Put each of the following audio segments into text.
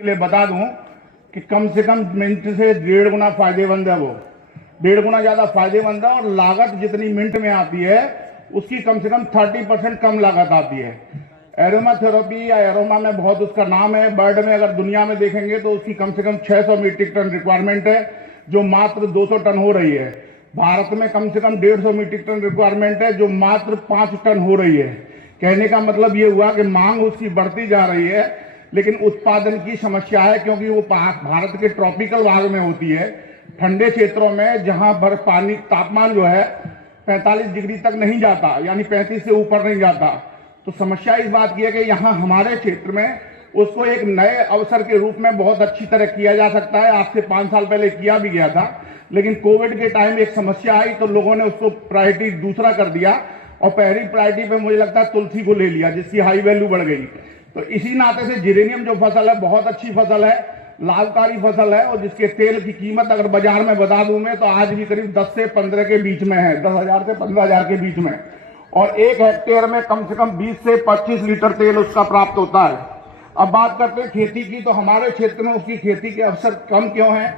के लिए बता दूं कि कम से कम मिंट से 1.5 गुना फायदेमंद है। वो 1.5 गुना ज्यादा फायदेमंद है और लागत जितनी मिंट में आती है उसकी कम से कम 30% कम लागत आती है। एरोमा थेरेपी या एरोमा में बहुत उसका नाम है। बर्ड में अगर दुनिया में देखेंगे तो उसकी कम से कम 600 मीट्रिक टन रिक्वायरमेंट है, जो मात्र 200 टन हो रही है। भारत में कम से कम 150 मीट्रिक टन रिक्वायरमेंट है, जो मात्र 5 टन हो रही है। कहने का मतलब ये हुआ कि मांग उसकी बढ़ती जा रही है, लेकिन उत्पादन की समस्या है, क्योंकि वो भारत के ट्रॉपिकल भाग में होती है, ठंडे क्षेत्रों में, जहां पर पानी तापमान जो है 45 डिग्री तक नहीं जाता, यानी 35 से ऊपर नहीं जाता। तो समस्या इस बात की है कि यहाँ हमारे क्षेत्र में उसको एक नए अवसर के रूप में बहुत अच्छी तरह किया जा सकता है। आज से 5 साल पहले किया भी गया था, लेकिन कोविड के टाइम एक समस्या आई तो लोगों ने उसको प्रायोरिटी दूसरा कर दिया और पहली प्रायोरिटी पे मुझे लगता है तुलसी को ले लिया, जिसकी हाई वैल्यू बढ़ गई। तो इसी नाते से जिरेनियम जो फसल है बहुत अच्छी फसल है, लाभकारी फसल है, और जिसके तेल की कीमत अगर बाजार में बता दूं मैं तो आज भी करीब 10 से 15 के बीच में है, 10,000 से 15,000 के बीच में, और 1 हेक्टेयर में कम से कम 20 से 25 लीटर तेल उसका प्राप्त होता है। अब बात करते हैं खेती की, तो हमारे क्षेत्र में उसकी खेती के अवसर कम क्यों है?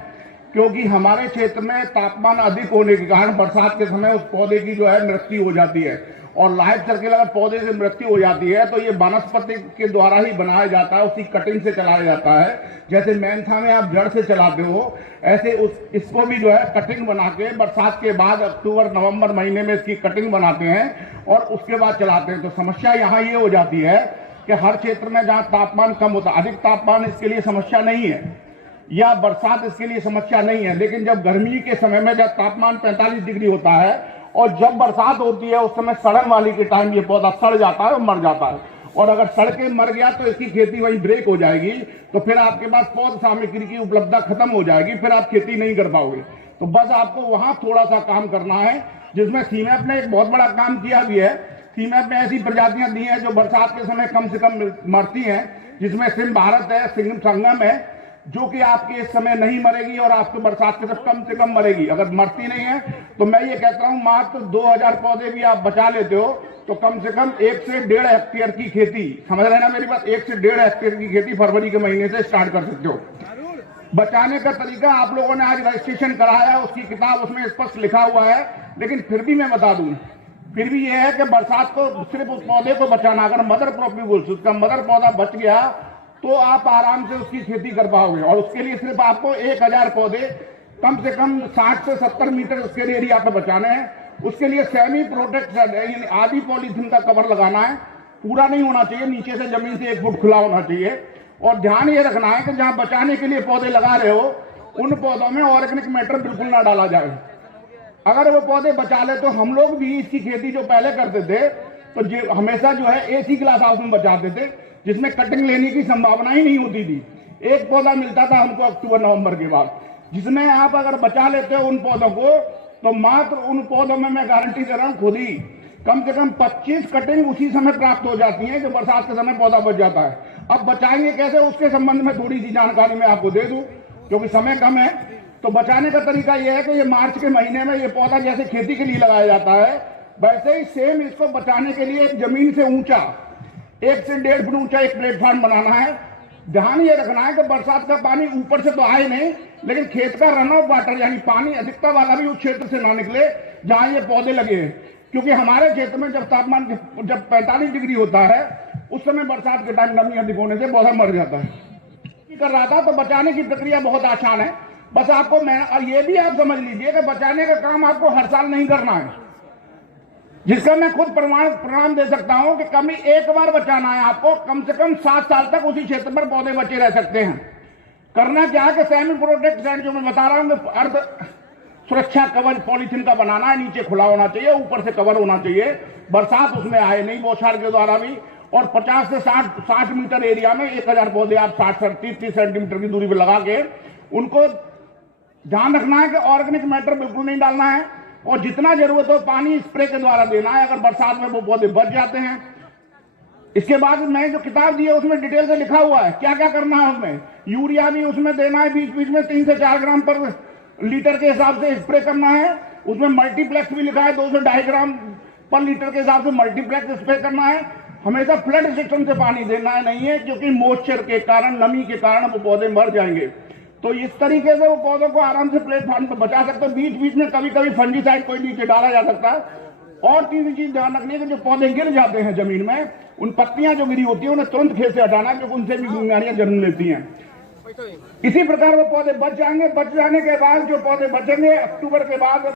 क्योंकि हमारे क्षेत्र में तापमान अधिक होने के कारण बरसात के समय उस पौधे की जो है मृत्यु हो जाती है, और लाइफ सर्किल अगर पौधे से मृत्यु हो जाती है तो ये वनस्पति के द्वारा ही बनाया जाता है, उसकी कटिंग से चलाया जाता है। जैसे मेंथा में आप जड़ से चलाते हो, ऐसे इसको भी जो है कटिंग बना के बरसात के बाद अक्टूबर नवंबर महीने में इसकी कटिंग बनाते हैं और उसके बाद चलाते हैं। तो समस्या यहाँ ये हो जाती है कि हर क्षेत्र में जहाँ तापमान कम होता है, अधिक तापमान इसके लिए समस्या नहीं है, या बरसात इसके लिए समस्या नहीं है, लेकिन जब गर्मी के समय में जब तापमान 45 डिग्री होता है और जब बरसात होती है उस समय सड़न वाली के टाइम ये पौधा सड़ जाता है और मर जाता है, और अगर सड़ के मर गया तो इसकी खेती वहीं ब्रेक हो जाएगी, तो फिर आपके पास पौध सामग्री की उपलब्धता खत्म हो जाएगी, फिर आप खेती नहीं कर पाओगे। तो बस आपको वहां थोड़ा सा काम करना है, जिसमें सीमैप ने एक बहुत बड़ा काम किया भी है। सीमैप में ऐसी प्रजातियां दी हैं जो बरसात के समय कम से कम मरती हैं, जिसमें सिंह भारत है, सिंह संगम है, जो कि आपके इस समय नहीं मरेगी और आपको बरसात के समय कम से कम मरेगी। अगर मरती नहीं है तो मैं ये कहता हूं मात्र 2000 पौधे भी आप बचा लेते हो तो कम से कम 1 से 1.5 हेक्टेयर की खेती, समझ रहे ना मेरी बात, 1 से 1.5 हेक्टेयर की खेती फरवरी के महीने से स्टार्ट कर सकते हो। बचाने का तरीका आप लोगों ने आज रजिस्ट्रेशन कराया, उसकी किताब उसमें स्पष्ट लिखा हुआ है, लेकिन फिर भी मैं बता दूं, फिर भी यह है कि बरसात को सिर्फ उस पौधे को बचाना। अगर मदर प्रोपिगुल्स, उसका मदर पौधा बच गया तो आप आराम से उसकी खेती कर पाओगे, और उसके लिए सिर्फ आपको 1000 पौधे कम से कम 60 से 70 मीटर उसके एरिया पे बचाने हैं। उसके लिए सेमी प्रोटेक्टेड यानी आधी पॉलीथीन का कवर लगाना है, पूरा नहीं होना चाहिए, नीचे से जमीन से 1 फुट खुला होना चाहिए। और ध्यान ये रखना है कि जहां बचाने के लिए पौधे लगा रहे हो उन पौधों में ऑर्गेनिक मैटर बिल्कुल ना डाला जाए। अगर वो पौधे बचा ले तो हम लोग भी इसकी खेती जो पहले करते थे तो हमेशा जो है AC ग्लास हाउस में बचाते थे, जिसमें कटिंग लेने की संभावना ही नहीं होती थी। एक पौधा मिलता था हमको अक्टूबर नवंबर के बाद, जिसमें आप अगर बचा लेते हो उन पौधों को तो मात्र उन पौधों में मैं गारंटी दे रहा हूं खुद ही कम से कम 25 कटिंग उसी समय प्राप्त हो जाती है जो बरसात के समय पौधा बच जाता है। अब बचाएंगे कैसे, उसके संबंध में थोड़ी सी जानकारी मैं आपको दे दूं, क्योंकि समय कम है। तो बचाने का तरीका यह है कि ये मार्च के महीने में ये पौधा जैसे खेती के लिए लगाया जाता है, वैसे ही सेम इसको बचाने के लिए जमीन से ऊंचा 1 से 1.5 फुट ऊंचा एक प्लेटफॉर्म बनाना है। ध्यान ये रखना है कि बरसात का पानी ऊपर से तो आए नहीं, लेकिन खेत का रन ऑफ वाटर यानी पानी अधिकता वाला भी उस क्षेत्र से ना निकले जहां ये पौधे लगे हैं, क्योंकि हमारे क्षेत्र में जब तापमान जब 45 डिग्री होता है उस समय बरसात के टाइम नमी अधिक होने से पौधा मर जाता है। कर रहा था तो बचाने की प्रक्रिया बहुत आसान है, बस आपको मैं और ये भी आप समझ लीजिए कि बचाने का काम आपको हर साल नहीं करना है, जिसका मैं खुद प्रमाण दे सकता हूं कि कभी एक बार बचाना है आपको, कम से कम 7 साल तक उसी क्षेत्र पर पौधे बचे रह सकते हैं। करना क्या है कि सेमी प्रोटेक्टेड जो मैं बता रहा हूं कि अर्ध सुरक्षा कवच पॉलीथीन का बनाना है, नीचे खुला होना चाहिए, ऊपर से कवर होना चाहिए, बरसात उसमें आए नहीं बौछार के द्वारा भी। और 50 से 60 मीटर एरिया में 1000 पौधे आप 60-30 सेंटीमीटर की दूरी पर लगा के उनको ध्यान रखना है कि ऑर्गेनिक मैटर बिल्कुल नहीं डालना है, और जितना जरूरत हो पानी स्प्रे के द्वारा देना है। अगर बरसात में वो पौधे बच जाते हैं, इसके बाद मैं जो किताब दी है उसमें डिटेल से लिखा हुआ है क्या क्या करना है। उसमें यूरिया भी उसमें देना है, बीच बीच में 3 से 4 ग्राम पर लीटर के हिसाब से स्प्रे करना है। उसमें मल्टीप्लेक्स भी लिखा है, 2 से 2.5 ग्राम पर लीटर के हिसाब से मल्टीप्लेक्स स्प्रे करना है। हमेशा फ्लड सिस्टम से पानी देना है नहीं है, क्योंकि मॉइस्चर के कारण, नमी के कारण वो पौधे मर जाएंगे। तो इस तरीके से वो पौधों को आराम से प्लेटफॉर्म पर बचा सकते हैं। बीच बीच में कभी कभी फंजीसाइड कोई नीचे डाला जा सकता है। और तीसरी चीज ध्यान रखनी है कि जो पौधे गिर जाते हैं जमीन में, उन पत्तियां जो गिरी होती है उन्हें तुरंत खेत से हटाना, क्योंकि उनसे भी बीमारियां जन्म लेती हैं। इसी प्रकार वो पौधे बच जाएंगे। बच जाने के बाद जो पौधे बचेंगे अक्टूबर के बाद